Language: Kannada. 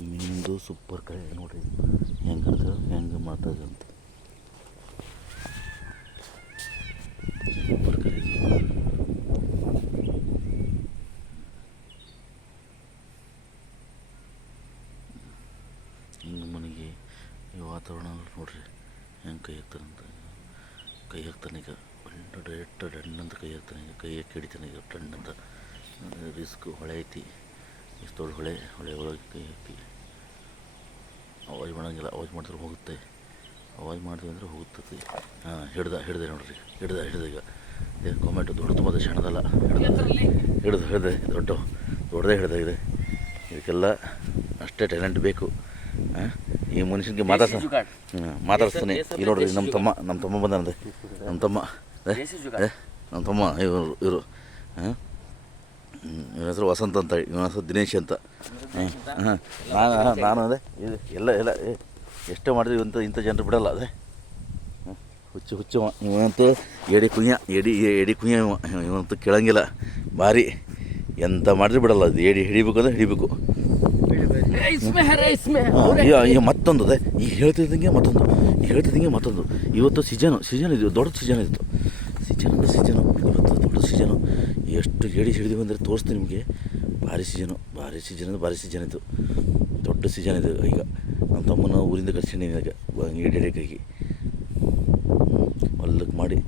ಮೀನಿಂದು ಸೂಪರ್ ಕಳೆ ನೋಡ್ರಿ ಹೆಂಗೆ ಹೆಂಗೆ ಮಾತಾಡಂತ ಸೂಪರ್ ಕಳೆ ಹಿಂಗೆ ಮನೆಗೆ ಈ ವಾತಾವರಣ ನೋಡ್ರಿ ಹೆಂಗೆ ಕೈ ಹಾಕ್ತಾನಂತ ಕೈ ಹಾಕ್ತಾನೆ ಈಗ ಒಳ್ಳೆ ಡೈರೆಕ್ಟ್ ಡಣ್ಣಂತ ಕೈ ಹಾಕ್ತಾನೆ ಈಗ ಕೈ ಹಾಕಿ ಹಿಡಿತಾನೆ ಈಗ ಡಣ್ಣಂತ ರಿಸ್ಕ್ ಹೊಳೆ ಐತಿ ಇಷ್ಟು ದೊಡ್ಡ ಹೊಳೆ ಒಳಗೆ ಕೈ ಹಾಕಿ ಅವಾಜ್ ಮಾಡೋಂಗಿಲ್ಲ ಅವಾಜ್ ಮಾಡಿದ್ರೆ ಹೋಗುತ್ತೆ ಅವಾಜ್ ಮಾಡ್ತೀವಿ ಅಂದರೆ ಹೋಗುತ್ತದೆ ಹಾಂ ಹಿಡ್ದೆ ನೋಡ್ರಿ ಹಿಡ್ದ ಈಗ ಏನು ಕೊಮೆಂಟು ದೊಡ್ಡ ತುಂಬ ಸಣ್ಣದಲ್ಲ ಹಿಡ್ದೆ ದೊಡ್ಡದೇ ಹಿಡ್ದಾಗಿದೆ ಇದಕ್ಕೆಲ್ಲ ಅಷ್ಟೇ ಟ್ಯಾಲೆಂಟ್ ಬೇಕು ಈ ಮನುಷ್ಯನಿಗೆ ಮಾತಾಡ್ತಾನೆ ಈ ನೋಡ್ರಿ ನಮ್ಮ ತಮ್ಮ ಬಂದಾನಂತೆ ನಮ್ಮ ತಮ್ಮ ಇವರು ಇವನ ಹೆಸರು ವಸಂತ ಅಂತ ಇವನ ಹೆಸರು ದಿನೇಶ್ ಅಂತ ನಾನು ಅದೇ ಎಲ್ಲ ಎಷ್ಟೇ ಮಾಡಿದ್ವಿ ಇಂಥ ಜನರು ಬಿಡಲ್ಲ ಅದೇ ಹುಚ್ಚು ಇವಂತೂ ಎಡಿ ಕುಯ್ಯ ಇವಂತೂ ಕೇಳಂಗಿಲ್ಲ ಭಾರಿ ಎಂತ ಮಾಡಿದ್ರೆ ಬಿಡಲ್ಲ ಅದು ಹಿಡಿಬೇಕು ಅಂದರೆ ಹಿಡಿಬೇಕು ಮತ್ತೊಂದು ಅದೇ ಈಗ ಹೇಳ್ತಿದ್ದಂಗೆ ಮತ್ತೊಂದು ಇವತ್ತು ಸೀಸನ್ ಇದು ದೊಡ್ಡ ಸೀಸನ್ ಇತ್ತು ಸೀಸನು ಇವತ್ತು ದೊಡ್ಡ ಸೀಸನು ಎಷ್ಟು ಹಿಡಿದೀವಿ ಅಂದರೆ ತೋರಿಸ್ತೀನಿ ನಿಮಗೆ ಭಾರಿ ಸೀಸನ್ ಇದು ದೊಡ್ಡ ಸೀಸನ್ ಇದು ಈಗ ನಮ್ಮ ತಮ್ಮನ ಊರಿಂದ ಕರ್ಸಿದ್ದೀನಿ ಈಗ ಹಿಡಿಯೋಕ್ಕಾಗಿ ಹೊಲ್ಲಕ್ಕೆ ಮಾಡಿ